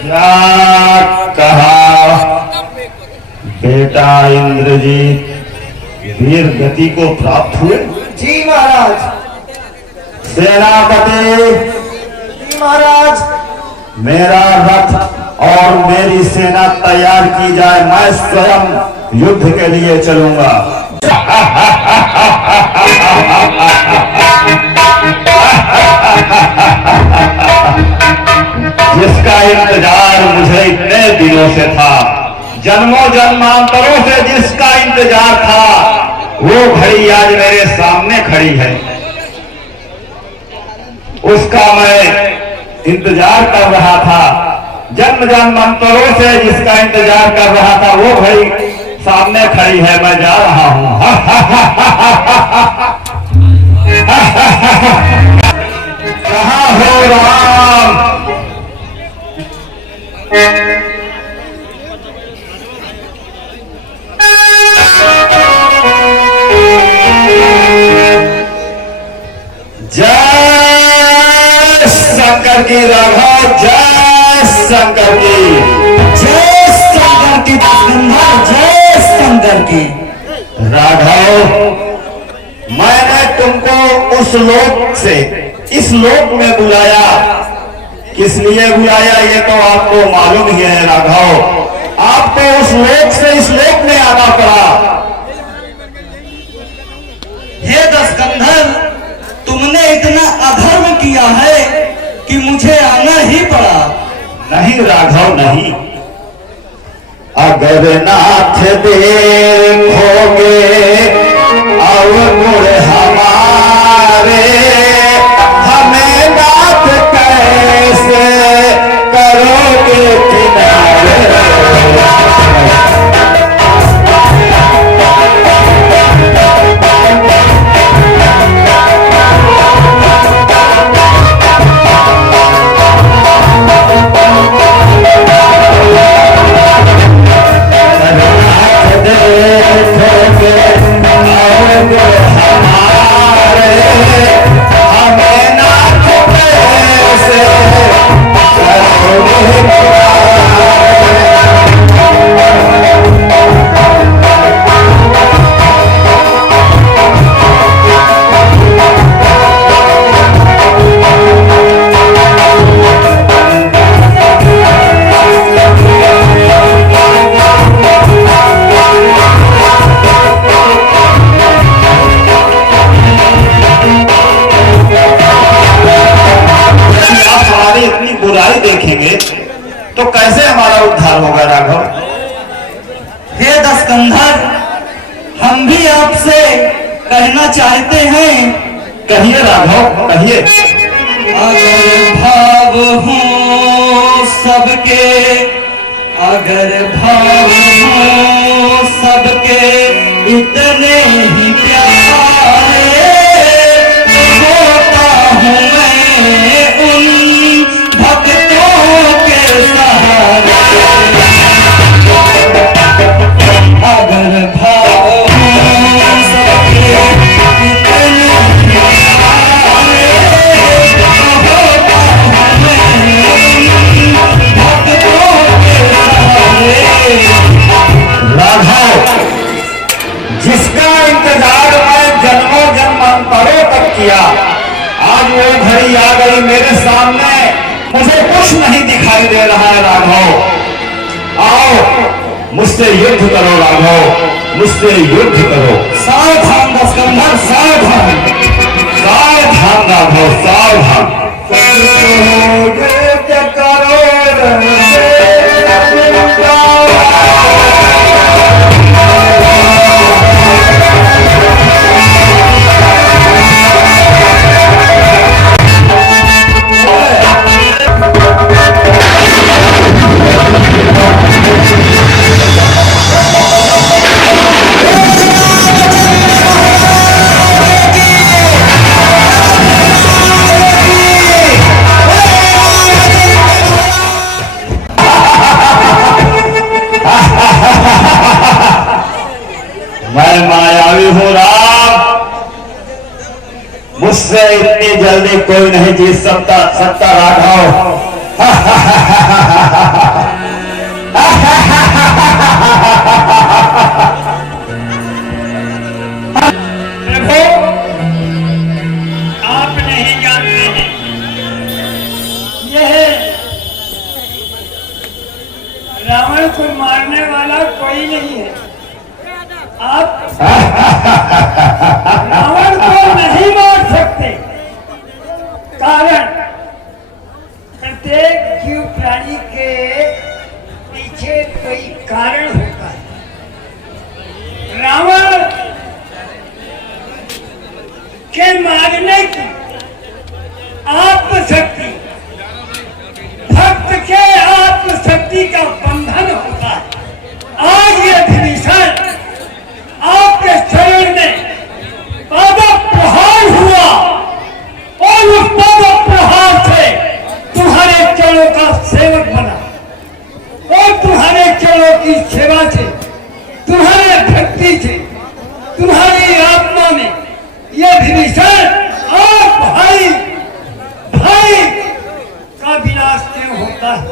क्या कहा बेटा इंद्रजीत वीर गति को प्राप्त हुए? जी महाराज। सेनापति जी महाराज। मेरा रथ और मेरी सेना तैयार की जाए, मैं स्वयं युद्ध के लिए चलूंगा। जिसका इंतजार मुझे इतने दिनों से था, जन्मों जन्मांतरों से जिसका इंतजार था, वो घड़ी आज मेरे सामने खड़ी है। उसका मैं इंतजार कर रहा था, जन्म जन्मांतरों से जिसका इंतजार कर रहा था, वो घड़ी सामने खड़ी है। मैं जा रहा हूं। कहाँ हो राम? जय शंकर की राघव, जय शंकर की, जय शंकर की दसकंधा, जय शंकर की। राघव, मैंने तुमको उस लोक से इस लोक में बुलाया, किस लिए बुलाया ये तो आपको मालूम ही है राघव। आपको उस लोक से इस लोक में आना पड़ा। हे दसकंधर, तुमने इतना अधर्म किया है कि मुझे आना ही पड़ा। नहीं राघव नहीं, अगर नाथ देखोगे अवगुण हमारे, हमें नाथ कैसे करोगे किनारे। देखेंगे तो कैसे हमारा उद्धार होगा राघव? हे दसकंधर, हम भी आपसे कहना चाहते हैं। कहिए राघव, कहिए। अगर भाव हो सबके, अगर भाव हो सबके इतने ही प्यारे, होता हूँ मैं उन भक्तों के सहारे। अगर भाव हो सबके इतने ही प्यारे, होता हूँ मैं उन भक्तों के सहारे। राघव, जिसका इंतजार मैं जन्मों जन्मांतरों तक किया, आज वो घड़ी आ गई मेरे सामने। मुझे कुछ नहीं दिखाई दे रहा है राघव। आओ मुझसे युद्ध करो राघव, मुझसे युद्ध करो। सावधान दसकंधर, सावधान। सावधान राघव, सावधान। मैं मायावी हूँ राम, मुझसे इतनी जल्दी कोई नहीं जीत सकता राघव। रावण को मारने वाला कोई नहीं है। आप रावण को नहीं मार सकते। कारण प्रत्येक जीव प्राणी के पीछे कोई कारण होता है। रावण के मारने की आत्मशक्ति, भक्त के आत्मशक्ति का बंधन होता है। आज ये विभीषण आपके शरीर में पाद प्रहार हुआ और उस पाद प्रहार से तुम्हारे चरणों का सेवक बना और तुम्हारे चरणों की सेवा से, तुम्हारे भक्ति से, तुम्हारी आत्मा में ये विभीषण आप भाई भाई का विनाश क्यों होता है?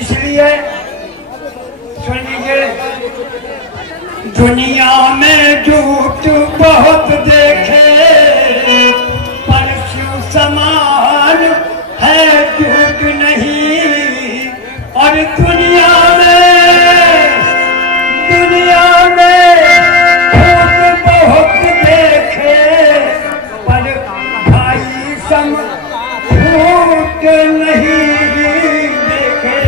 इसलिए सुन लीजिए, दुनिया में झूठ बहुत देखे पर शिव समान है झूठ नहीं। और दुनिया में झूठ बहुत देखे पर भाई सम झूठ नहीं देखे।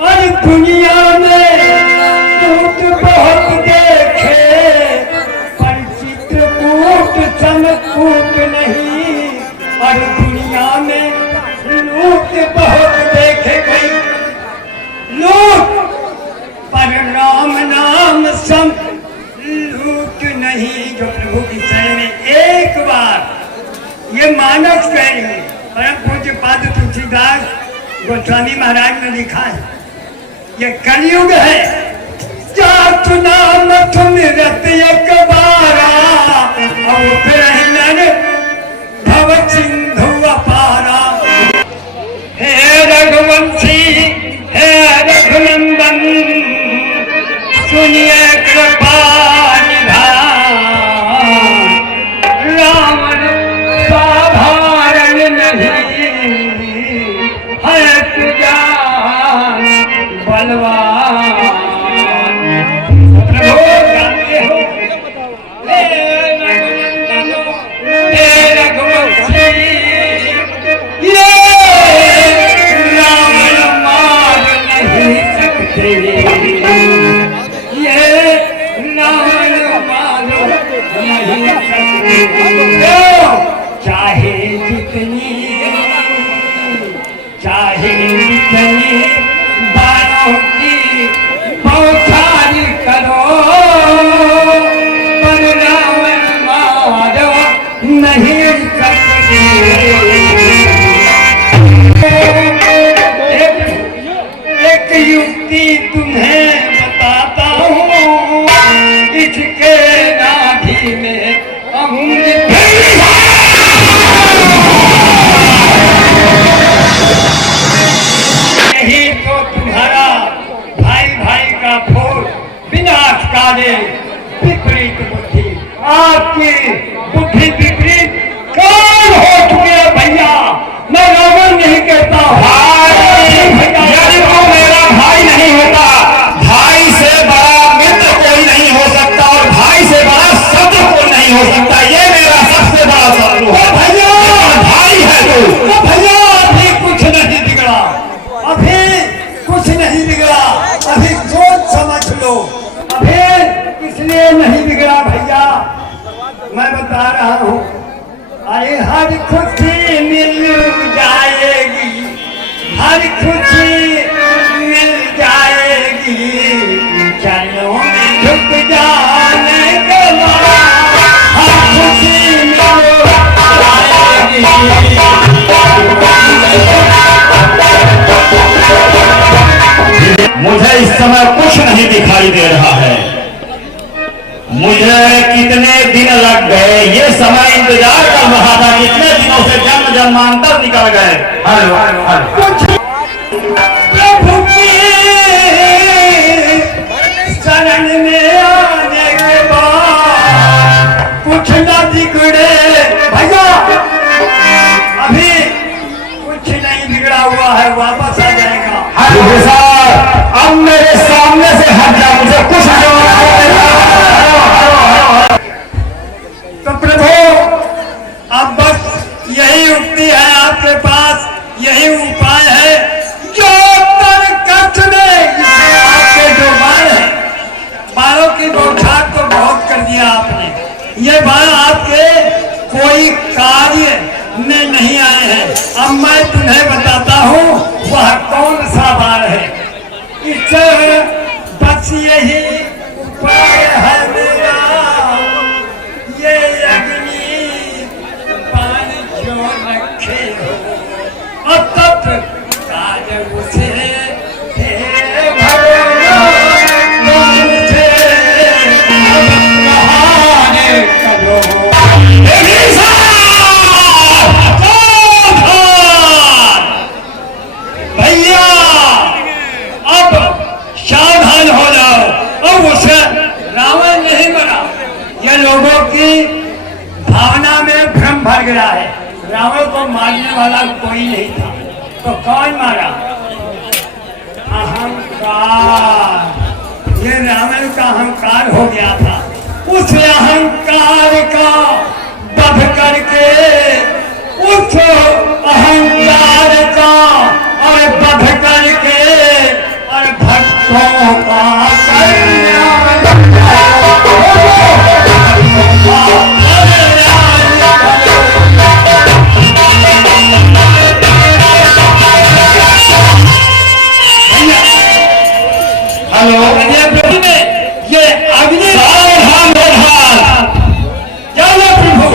और दुनिया में झूठ बहुत देखे पर चित्रकूट समकूट नहीं। और दुनिया में लूट बहुत देखे कोई लूट पर राम नाम सम लूट नहीं। जो प्रभु की शरण में एक बार ये मानस करेंगे। परम पूज्य पाद तुलसीदास गोस्वामी महाराज ने लिखा है, ये कलयुग है जातु नाम तुम रत एक बारा और भव सिंधु अपारा। हे रघुवंशी हे रघुनंदन सुनिए कृपा निधान। रावण साधारण नहीं है तुजान बलवान। प्रभु जानते हो हे रघुवंशी ये रावण मार नहीं सकते। ये रावण मार नहीं सकते। चाहे जितनी बाणों की बौछार करो पर रावण मारो नहीं सकते। एक युक्ति तुम्हें बताता हूँ, इसके नाभि में अंगूरी यही तो तुम्हारा भाई भाई का फोड़ विनाश काले विपरीत बुद्धि। आपकी बुद्धि विपरीत कौन हो चुके भैया? मैं रावण नहीं कहता यदि वो मेरा भाई नहीं होता, भाई से बड़ा मित्र कोई नहीं हो सकता और भाई से बड़ा शत्रु कोई नहीं हो सकता। ये मेरा सबसे बड़ा शत्रु है भैया। भाई है तू। भैया अभी कुछ नहीं बिगड़ा, अभी कुछ नहीं बिगड़ा, अभी सोच समझ लो। अभी इसलिए नहीं बिगड़ा भैया, मैं बता रहा हूँ। अरे हर खुशी मिल जाएगी, हर खुशी मिल जाएगी। चलो झुक जाने के बाद हर खुशी मिल जाएगी। मुझे इस समय कुछ नहीं दिखाई दे रहा है। मुझे कितने दिन लग गए, ये समय इंतजार कर रहा था। कितने दिनों से जन्म जन्मांतर निकल गए। हेलो प्रभु की शरण में आने के बाद कुछ न बिगड़े भैया, अभी कुछ नहीं बिगड़ा। यही उपाय है जो तरकट में आपके जो बाल है, बालों की बौछार तो बहुत कर दिया आपने। ये बाल आपके कोई कार्य में नहीं आए हैं। अब मैं तुम्हें बताता हूँ वह कौन सा बाल है। इससे बस यही उपाय है मेरा, ये अग्नि पानी जो रखे हो और तब काज उसे हे भगवान मुझे कहानी करो। भैया अब सावधान हो जाओ। अब उसे रावण नहीं बना। ये लोगों की भावना में भ्रम भर गया है। रावण को मारने वाला कोई नहीं था, तो कौन मारा? अहंकार। ये रावण का अहंकार हो गया था। उस अहंकार का वध करके उस अहंकार का और वध करके और भक्तों का हेलो, ये अग्नि चलो प्रभु।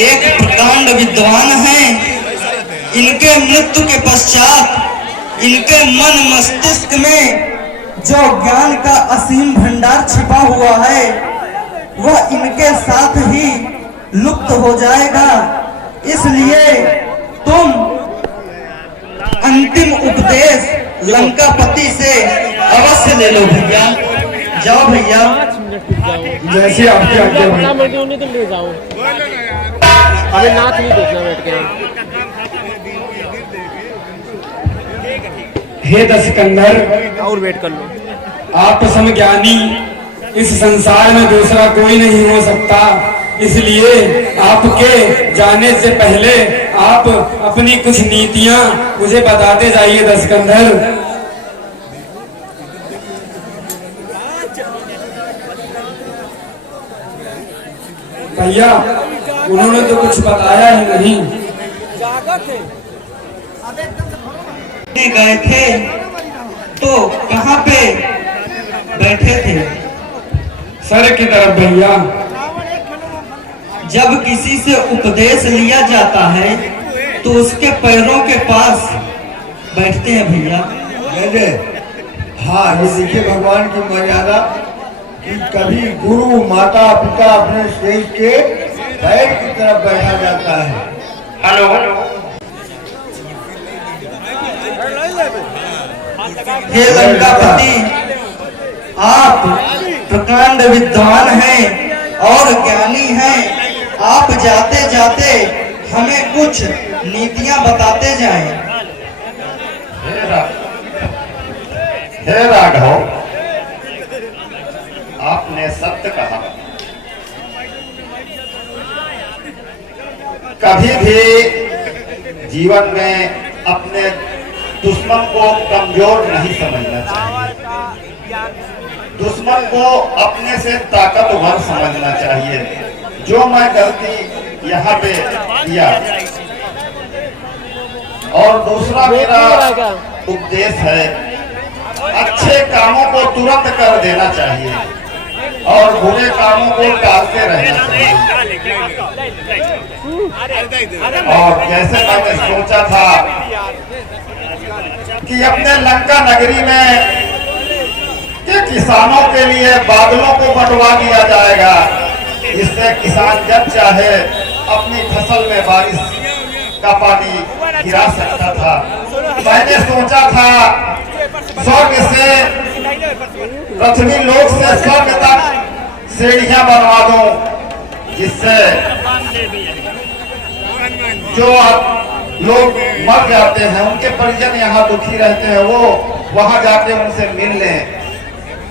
एक प्रकांड विद्वान हैं। इनके मृत्यु के पश्चात इनके मन मस्तिष्क में जो ज्ञान का असीम भंडार छिपा हुआ है वह इनके साथ ही लुप्त हो जाएगा। इसलिए तुम अंतिम उपदेश लंकापति से अवश्य ले लो भैया। जाओ भैया, जैसे आपकी आज्ञा भाई। मर्जी होनी तो ले जाओ, हमें नाच नहीं देखना बैठ के। हे दशकंधर, और वेट कर लो। आप समज्ञानी इस संसार में दूसरा कोई नहीं हो सकता। इसलिए आपके जाने से पहले आप अपनी कुछ नीतियां मुझे बताते जाइए दशकंधर। भैया, उन्होंने तो कुछ बताया ही नहीं। गए थे तो कहाँ पे बैठे थे? सर की तरफ भैया। जब किसी से उपदेश लिया जाता है तो उसके पैरों के पास बैठते हैं भैया। हाँ, ये देखिए भगवान की मर्यादा कि कभी गुरु माता पिता अपने स्टेज के पैर की तरफ बैठा जाता है। हेलो, हे लंकापति, आप प्रकांड विद्वान हैं और ज्ञानी हैं। आप जाते जाते हमें कुछ नीतियां बताते जाएं। हे राघव, आपने सत्य कहा। कभी भी जीवन में अपने दुश्मन को कमजोर नहीं समझना चाहिए। दुश्मन को अपने से ताकतवर समझना चाहिए। जो मैं गलती यहाँ पे किया, और दूसरा मेरा उपदेश है, अच्छे कामों को तुरंत कर देना चाहिए और बुरे कामों को टालते रहना चाहिए। और जैसे मैंने सोचा था कि अपने लंका नगरी में कि किसानों के लिए बादलों को बंटवा दिया जाएगा, इससे किसान जब चाहे अपनी फसल में बारिश का पानी गिरा सकता था। मैंने सोचा था स्वर्ग से पृथ्वी लोक से स्वर्ग तक सीढ़ियां बनवा दूं, जिससे जो लोग मर जाते हैं, उनके परिजन यहाँ दुखी रहते हैं, वो वहां जाके उनसे मिल लें।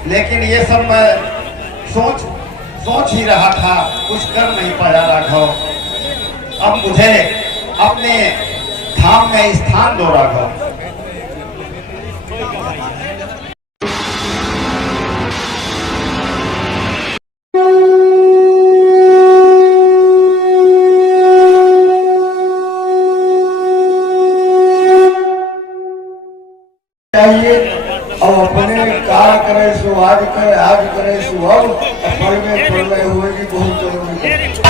लेकिन ये सब मैं सोच ही रहा था, कुछ कर नहीं पाया राघव। अब मुझे अपने धाम में स्थान दो राघव। चाहिए और अपने कार्य करे सो आज करे, आज करे सो अब, पल में हुए भी बहुत जरूरी है।